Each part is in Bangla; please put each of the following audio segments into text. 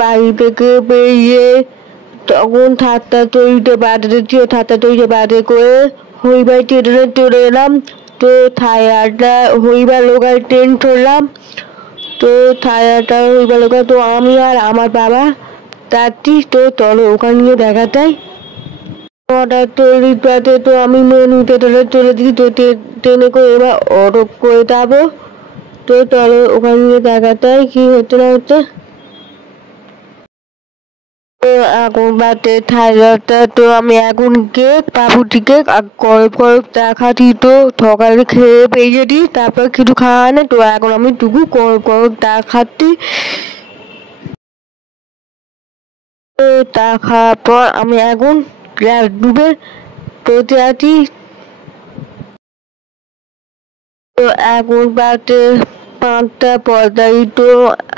বাড়ি থেকে বেরিয়ে তখন ঠাট্টা তৈরিতে বাড়িতে ছিল, ঠাট্টা তৈরিতে বাড়ি করে হরিবার ট্রেনে চলে এলাম। তো থায়াটা হরিবার লোকাল ট্রেন চললাম। তো থায়াটা হরিবার লোকাল, তো আমি আর আমার বাবা যাচ্ছি। তো চলো ওখানে গিয়ে দেখা যায়। অর্ডার তৈরিটাতে তো আমি মেনুতে চলে দিই। তো ট্রেনে করে এবার অর্ডার করে যাবো। তো চলো ওখানে গিয়ে দেখা যায় কি হচ্ছে না হচ্ছে। এখন বাদে থাইরয়েডটা, তো আমি এখন কেক বাবুটি কেক আর গরম চা খাচ্ছি। তো সকালে খেয়ে পেয়ে দিই, তারপর কিছু খাওয়া হয় না। তো এখন আমি টুকু গরম চা খাচ্ছি। তো চা খাওয়ার পর আমি এখন গ্লাস ডুবে পড়তে আছি। তো এখন বাদে 5টা 45। তো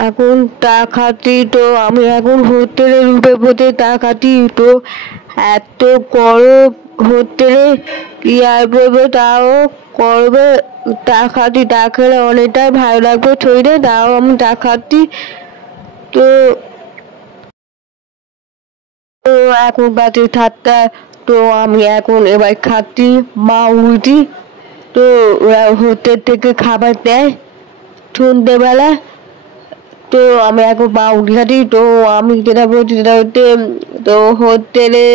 এখন চা খাচ্ছি। তো আমি এখন হোটেলে রুমে বসে চা খাচ্ছি। তো এত গরম হোটেলে কি আর বলবো, তাও গরমে চা খাচ্ছি। চা খেলে অনেকটাই ভালো লাগবে শরীরে, তাও আমি চা খাচ্ছি। তো তো এখন বাজে 7টা। তো আমি এখন এবার খাচ্ছি মাউরুটি। তো ওরা হোটেল থেকে খাবার দেয় সন্ধ্যেবেলা। তো আমি এখন মাউরুটি খাচ্ছি। তো আমি যেটা বলছি সেটা হচ্ছে, তো হোটেলে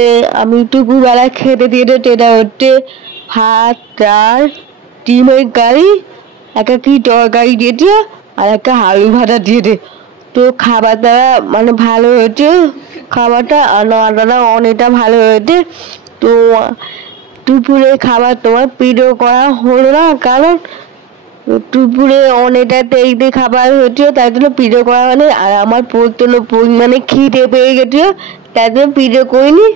আমি দুপুরবেলা খেতে দিয়েছে সেটা হচ্ছে ভাত, ডাল, ডিমের কারি, একটা কি তরকারি দিয়েছে আর একটা আলু ভাজা দিয়েছে। তো খাবারটা মানে ভালো হয়েছে, খাবারটা রান্না অনেকটা ভালো হয়েছে। তো দুপুরে খাবার তোমার প্রিয় করা হলো না, কারণ দুপুরে অনেকটা দেরিতে খাবার হয়েছিল, তাই জন্য প্রিয় করা হয়নি। আর আমার প্রচন্ড পরিমাণে খিদে পেয়ে গেছিল, তাই জন্য প্রিয় করিনি।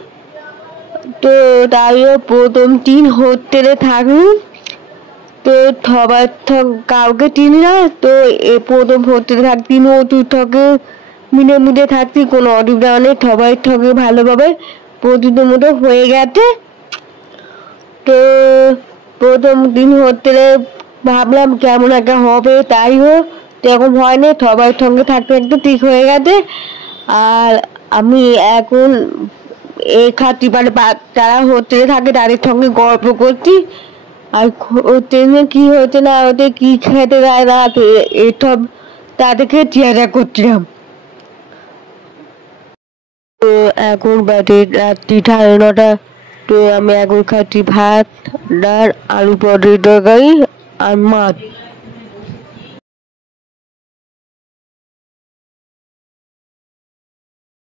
তো তাই প্রথম দিন হোটেলে থাকলাম। তো সবার কাউকে চিনি না। তো এ প্রথম হোটেলে থাকতি, নতুন থেকে মিলে থাকতি, কোনো অসুবিধা নেই, সবাই থাকে ভালোভাবে প্রতিদিন মতো হয়ে গেছে। তো প্রথম দিন হোটেলে ভাবলাম কেমন একটা হবে, তাই হোক এরকম হয়নি, সবার সঙ্গে থাকতে থাকতে ঠিক হয়ে গেছে। আর আমি এখন এই খাচ্ছি, মানে যারা হোটেলে থাকে তাদের সঙ্গে গল্প করছি। আর ট্রেনে কি হতে না হতে, কি খেতে দেয় না এসব তাদেরকে জিজ্ঞাসা করছিলাম। তো এখন বাজে রাত্রি 9:30। তো আমি এখন খাচ্ছি ভাত, ডাল, আলু পটলের তরকারি আর মাছ।